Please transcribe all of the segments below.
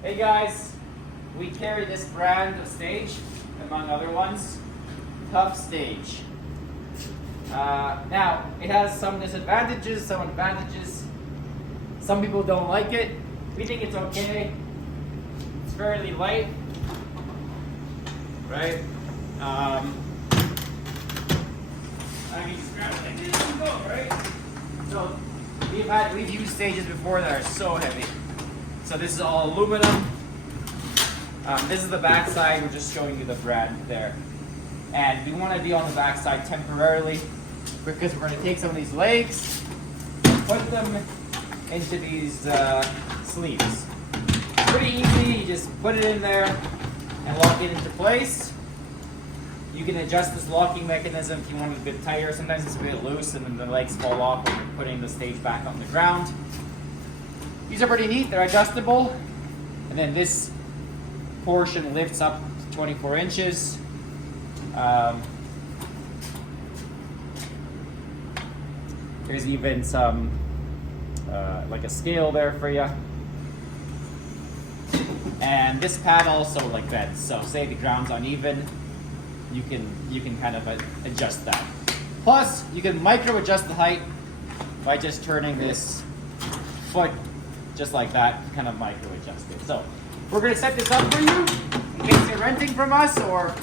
Hey guys, we carry this brand of stage, among other ones, Tuffstage. Now, it has some disadvantages, some advantages. Some people don't like it. We think it's okay. It's fairly light, right? I can just grab it like this and go, right? So we've used stages before that are so heavy. So this is all aluminum. This is the back side. We're just showing you the brand there. And we want to be on the back side temporarily because we're going to take some of these legs and put them into these sleeves. Pretty easy. You just put it in there and lock it into place. You can adjust this locking mechanism if you want it a bit tighter. Sometimes it's a bit loose and then the legs fall off when you're putting the stage back on the ground. These are pretty neat. They're adjustable. And then this portion lifts up to 24 inches. There's even some like a scale there for you. And this pad also like bends. So say the ground's uneven, you can kind of adjust that. Plus, you can micro adjust the height by just turning this foot just like that, kind of micro adjust it. So we're going to set this up for you in case you're renting from us, or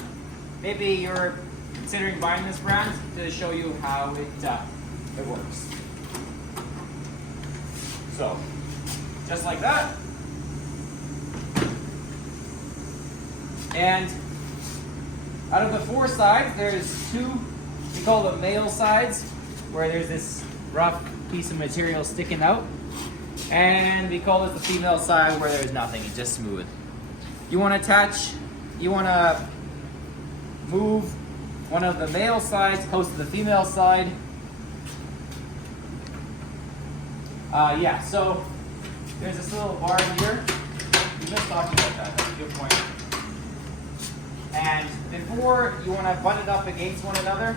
maybe you're considering buying this brand, to show you how it works. So just like that. And out of the 4 sides, there's 2, we call them male sides, where there's this rough piece of material sticking out. And we call this the female side, where there's nothing, it's just smooth. You want to move one of the male sides close to the female side. Yeah, so there's this little bar here. We just talking about that, that's a good point. And before, you want to butt it up against one another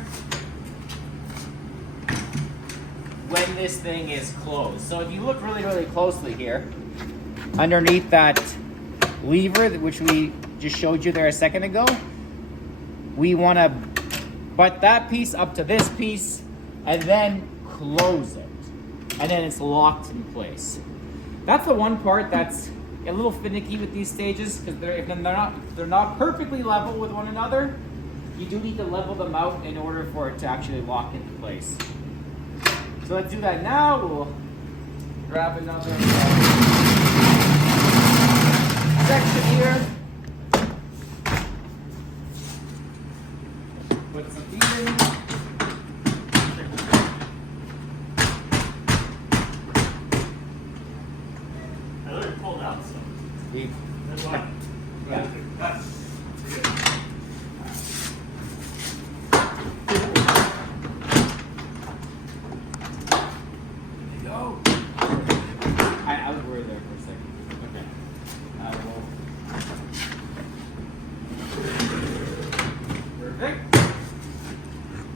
when this thing is closed. So if you look really, really closely here, underneath that lever, which we just showed you there a second ago, we want to butt that piece up to this piece and then close it. And then it's locked in place. That's the one part that's a little finicky with these stages, because they're not perfectly level with one another. You do need to level them out in order for it to actually lock into place. So let's do that now. We'll grab another section here. Put some feet in. I literally pulled out some. That's why. Yeah. I was worried there for a second. Okay. Perfect.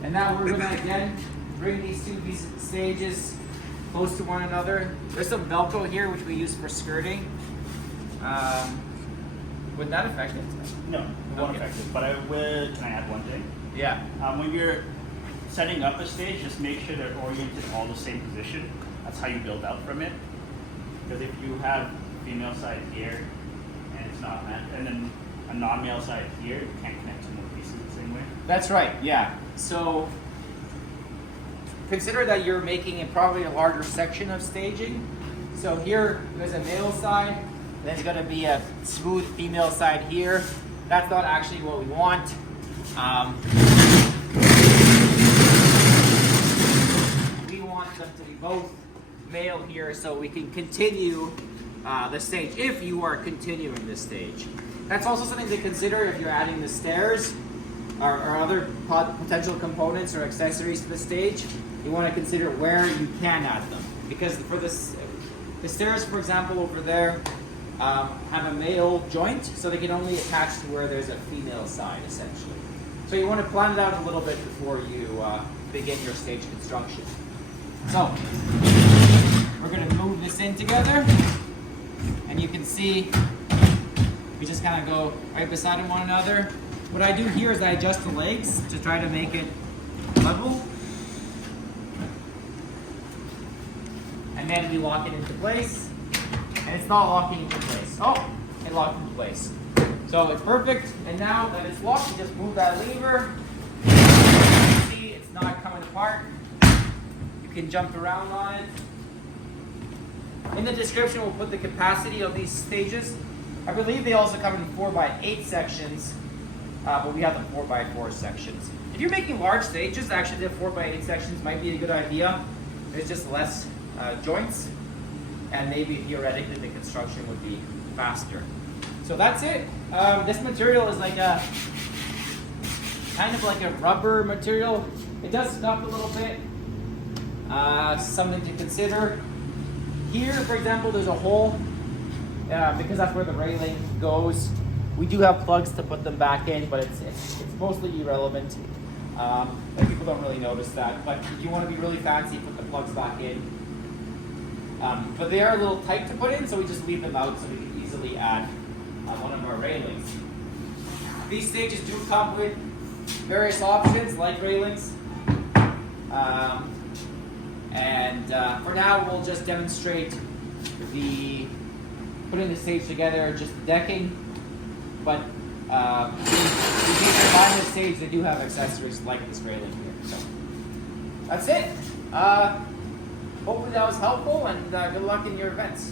And now we're gonna again bring these 2 pieces of stages close to one another. There's some Velcro here which we use for skirting. Would that affect it? No, it won't affect it. But can I add one thing? Yeah. When you're setting up a stage, just make sure they're oriented all the same position. That's how you build out from it. Because if you have female side here and it's not and then a non-male side here, you can't connect 2 more pieces the same way. That's right, yeah. So consider that you're making probably a larger section of staging. So here there's a male side, there's going to be a smooth female side here. That's not actually what we want. We want them to be both male here so we can continue the stage, if you are continuing the stage. That's also something to consider if you're adding the stairs or other potential components or accessories to the stage. You want to consider where you can add them, because for this, the stairs, for example, over there have a male joint, so they can only attach to where there's a female side, essentially. So you want to plan it out a little bit before you begin your stage construction. So we're going to move this in together, and you can see You just kind of go right beside one another. What I do here is I adjust the legs to try to make it level. And then we lock it into place. And it's not locking into place. Oh, it locked into place. So it's perfect. And now that it's locked, you just move that lever. See, it's not coming apart. You can jump around on it. In the description, we'll put the capacity of these stages. I believe they also come in 4x8 sections, but we have the 4x4 sections. If you're making large stages, actually the 4x8 sections might be a good idea. There's just less joints, and maybe theoretically the construction would be faster. So that's it. This material is like a kind of like a rubber material. It does scuff a little bit. Something to consider. Here, for example, there's a hole because that's where the railing goes. We do have plugs to put them back in, but it's mostly irrelevant. And people don't really notice that. But if you want to be really fancy, put the plugs back in. But they are a little tight to put in, so we just leave them out so we can easily add one of our railings. These stages do come with various options like railings. For now, we'll just demonstrate putting the stage together, just the decking. But in case you buy the stage, they do have accessories like this railing here. So that's it. Hopefully that was helpful, and good luck in your events.